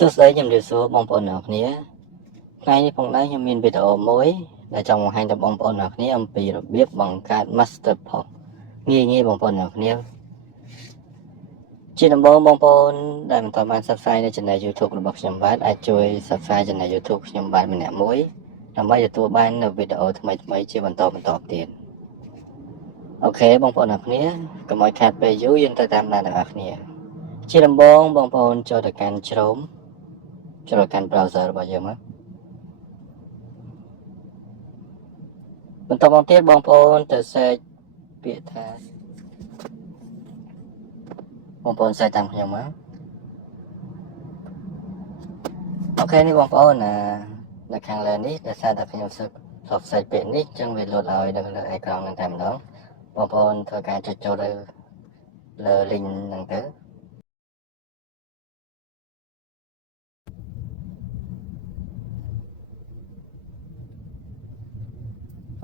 សួស្តីជំរាបសួរបងប្អូនអ្នកគ្នាថ្ងៃនេះផងដែរខ្ញុំមានវីដេអូមួយដែលចង់បង្ហាញដល់បងប្អូនអ្នកគ្នាអំពីរបៀបបង្កើត Masterport ងាយបងប្អូនអ្នកគ្នាជាដំបូងបងប្អូនដែលមិនទាន់បាន Subscribe នៅ Channel YouTube របស់ខ្ញុំបាទអាចជួយ Subscribe Channel YouTube ខ្ញុំបាទម្នាក់មួយដើម្បីទទួលបាននូវវីដេអូថ្មីៗជាបន្តទៀតអូខេបងប្អូនអ្នកគ្នាកុំឲ្យខាតពេលយូរយើងទៅតាមដានអ្នកគ្នាជាដំបូងបងប្អូនចូលទៅកាន់ Chrome ចូលទៅកាន់ browser របស់យើងមកបន្តមកទៀតបងប្អូនទៅ search ពាក្យថាបងប្អូន search តាមខ្ញុំមកអូខេនេះបងប្អូននៅខាងលើនេះដែលសារតែខ្ញុំsearch ពាក្យនេះអញ្ចឹងវាលោតឲ្យនៅលើអេក្រង់ហ្នឹងតែម្ដងបងប្អូនធ្វើការចុចចូលទៅលើ link ហ្នឹងទៅ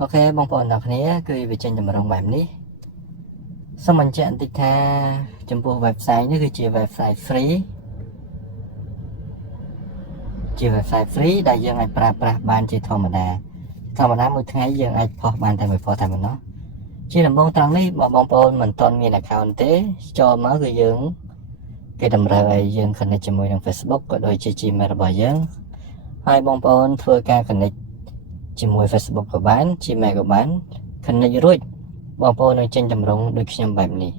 អូខេបងប្អូនអ្នកគ្នាគឺវាចេញតម្រងបែបនេះសូមបញ្ជាក់បន្តិចថាចំពោះ website នេះគឺជា website free ជា website free ដែលយើងអាចប្រើប្រាស់បានជាធម្មតាមួយថ្ងៃយើងអាចផុសបានតែមួយផុសតែប៉ុណ្ណោះជាដំបូងត្រង់នេះបងប្អូនមិនទាន់មាន account ទេចូលមកគឺយើងគេតម្រូវឲ្យយើង connect ជាមួយនឹង Facebook ក៏ដូចជា Gmail របស់យើងហើយបងប្អូនធ្វើការ connect ជាមួយ Facebook ក៏បាន Gmail ក៏បាន connect រួចបងប្អូននឹងចេញតម្រងដូចខ្ញុំបែបនេះ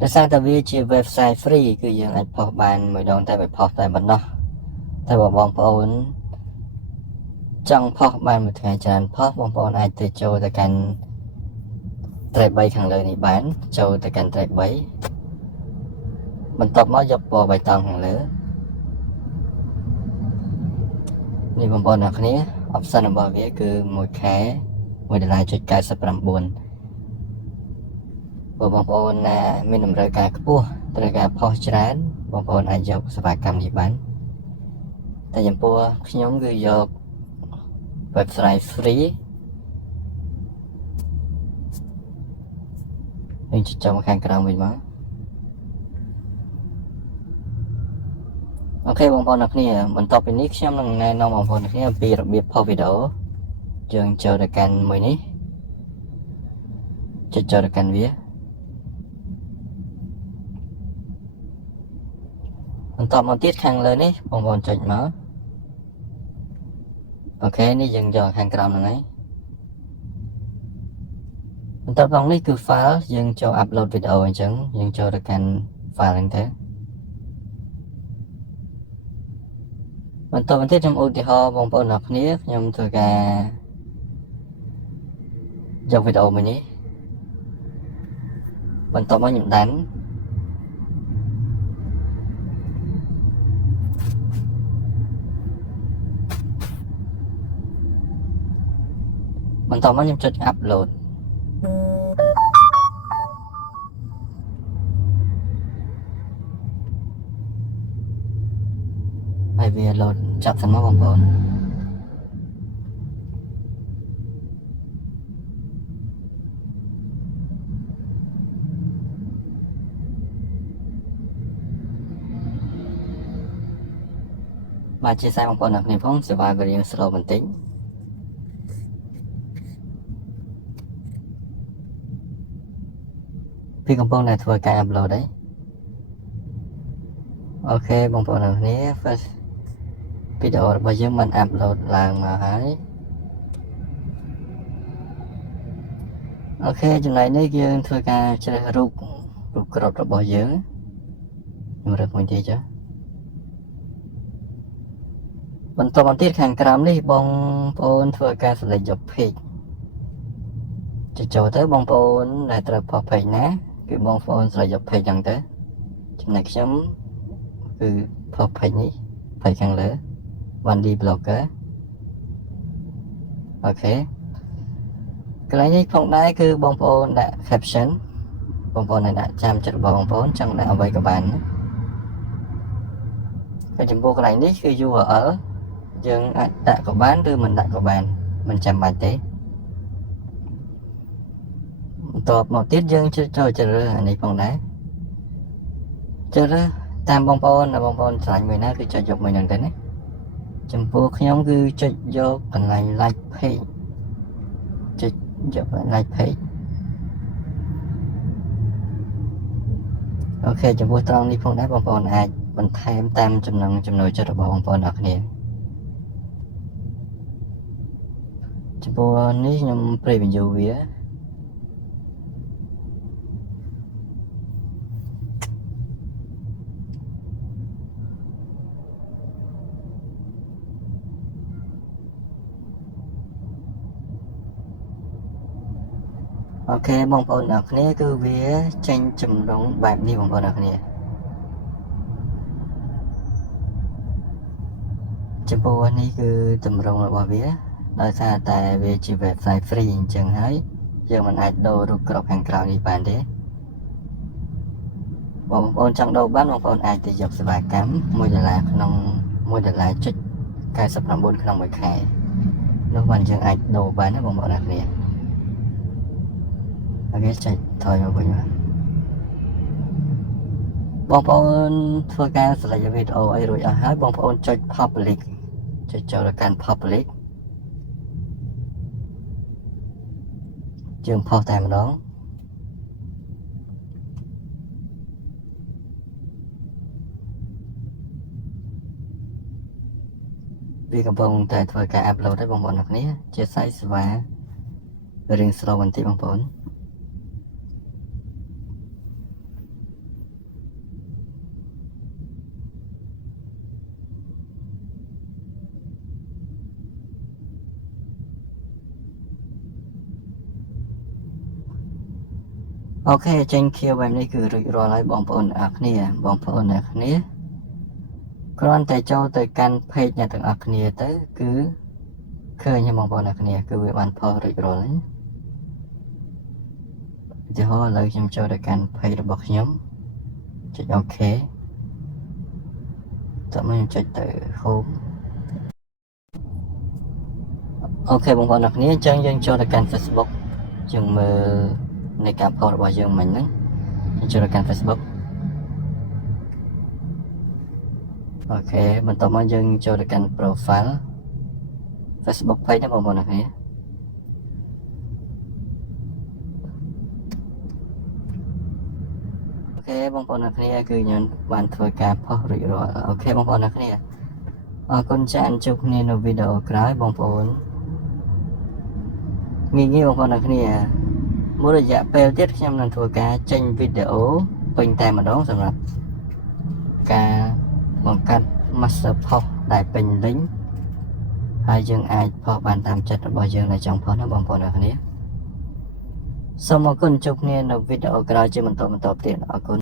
ដោយសារតែវាជា website free គឺយើងអាចផុសបានមួយដងតែមួយផុសតែប៉ុណ្ណោះតែបើបងប្អូនចង់ផុសបានមួយថ្ងៃច្រើនផុសបងប្អូនអាចទៅចូលទៅកាន់ track 3ខាងលើនេះបានចូលទៅកាន់ track 3បន្ទាប់មកយកពណ៌បៃតងខាងលើនេះបងប្អូនអ្នកគ្នា option របស់វាគឺមួយខែ$1.99បងប្អូនណាមានតម្រូវការខ្ពស់ត្រូវការផុសច្រើនបងប្អូនអាចយកសេវាកម្មនេះបានតែចំពោះខ្ញុំគឺយក website free យើងចូលមកខាងក្រោមវិញមកអូខេបងប្អូនអ្នកគ្នាបន្ទាប់ពីនេះខ្ញុំនឹងណែនាំបងប្អូនអ្នកគ្នាអំពីរបៀបផុសវីដេអូយើងចូលទៅកាន់មួយនេះចូលទៅកាន់វាបន្តមកទៀតខាងលើនេះបងប្អូនចុចមកអូខេនេះយើងយកខាងក្រោមហ្នឹងហើយបន្តមកនេះគឺ file យើងចូល upload វីដេអូអញ្ចឹងយើងចូលទៅកាន់ file ហ្នឹងទៅបន្តមកទៀតខ្ញុំឧទាហរណ៍បងប្អូនអ្នកគ្នាខ្ញុំធ្វើការយកវីដេអូមួយនេះបន្តមកខ្ញុំដានបន្តមកខ្ញុំចុច upload ហើយវា load ចាប់សិនមកបងប្អូនបាទជាសារបងប្អូនអ្នកគ្នាផងសេវាវារៀង slow បន្តិចពីកំពុងតែធ្វើការ upload đấyអូខេបងប្អូនអ្នកគ្នា first វីដេអូរបស់យើងបាន upload ឡើងមកហើយអូខេចំណុចនេះយើងធ្វើការជ្រើសរូបក្របរបស់យើងខ្ញុំរើសមួយទៀតចុះបន្តមកទៀតខាងក្រោមនេះបងប្អូនធ្វើការ select យក page ចូលទៅបងប្អូនដែលត្រូវផុស page ណាគឺបងប្អូន select យក page ចឹងទៅចំណែកខ្ញុំគឺផុស page នេះ page ខាងលើ 1D Blogger អូខេកន្លែងនេះផងដែរគឺបងប្អូនដាក់ caption បងប្អូនអាចដាក់ចាំចិត្តរបស់បងប្អូនចង់ដាក់អ្វីក៏បានហើយចំពោះកន្លែងនេះគឺ URL យើងអាចដាក់ក៏បានឬមិនដាក់ក៏បានមិនចាំបាច់ទេ ตอบមកទៀតយើងចូលជ្រើសរើសអានេះផងដែរជ្រើសរើសតាមបងប្អូនស្រឡាញ់មួយណាគឺចុចយកមួយហ្នឹងទៅណាចំពោះខ្ញុំគឺចុចយកកន្លែង like page ចុចយក like page អូខេចំពោះត្រង់នេះផងដែរបងប្អូនអាចបន្ថែមតាមចំណង់ចំណូលចិត្តរបស់បងប្អូនអ្នកគ្នាចំពោះនេះខ្ញុំ preview វាអូខេបងប្អូនអ្នកគ្នាគឺវាចេញចម្រុងបែបនេះបងប្អូនអ្នកគ្នាចំពោះនេះគឺតម្រងរបស់វាដោយសារតែវាជា website free អញ្ចឹងហើយយើងមិនអាចដូររូបក្របខាងក្រៅនេះបានទេបងប្អូនចង់ដូរបានបងប្អូនអាចទៅយកសេវាកម្ម$1ក្នុង$1.99ក្នុងមួយខែនោះបានយើងអាចដូរបានណាបងប្អូនអ្នកគ្នាអូខេចុចថយមកវិញបងប្អូនធ្វើការ select វីដេអូអីរួចអស់ហើយបងប្អូនចុច public ចុចចូលទៅកាន់ public យើងផុសតែម្ដងវាកំពុងតែធ្វើការ upload ហើយបងប្អូនអ្នកគ្នាជាសាយស្វារៀង slow បន្តិចបងប្អូនអូខេចេញខៀវបែបនេះគឺរួចរាល់ហើយបងប្អូនអ្នកគ្នាគ្រាន់តែចូលទៅកាន់ page អ្នកទាំងអស់គ្នាទៅគឺឃើញបងប្អូនអ្នកគ្នាគឺវាបានផុសរួចរាល់ហើយឧទាហរណ៍ឥឡូវខ្ញុំចូលទៅកាន់ page របស់ខ្ញុំចុច OK តោះខ្ញុំចុចទៅ home អូខេបងប្អូនអ្នកគ្នាអញ្ចឹងយើងចូលទៅកាន់ Facebook យើងមើលនៃការផុសរបស់យើងមិញហ្នឹងយើងចូលទៅកាន់ Facebook អូខេបន្ទាប់មកយើងចូលទៅកាន់ profile Facebook page ណាបងប្អូនអ្នកគ្នាអូខេបងប្អូនអ្នកគ្នាគឺខ្ញុំបានធ្វើការផុសរួចរាល់អូខេបងប្អូនអ្នកគ្នាអរគុណច្រើនជួបគ្នានៅវីដេអូក្រោយបងប្អូនងាយបងប្អូនអ្នកគ្នាមួយរយៈពេលទៀតខ្ញុំនឹងធ្វើការចេញវីដេអូពេញតែម្ដងសម្រាប់ការបង្កើត master post ដែលពេញលេញហើយយើងអាចផុសបានតាមចិត្តរបស់យើងដែលចង់ផុសណាបងប្អូនអ្នកគ្នាសូមអរគុណជួបគ្នានៅវីដេអូក្រោយជាបន្តទៀតអរគុណ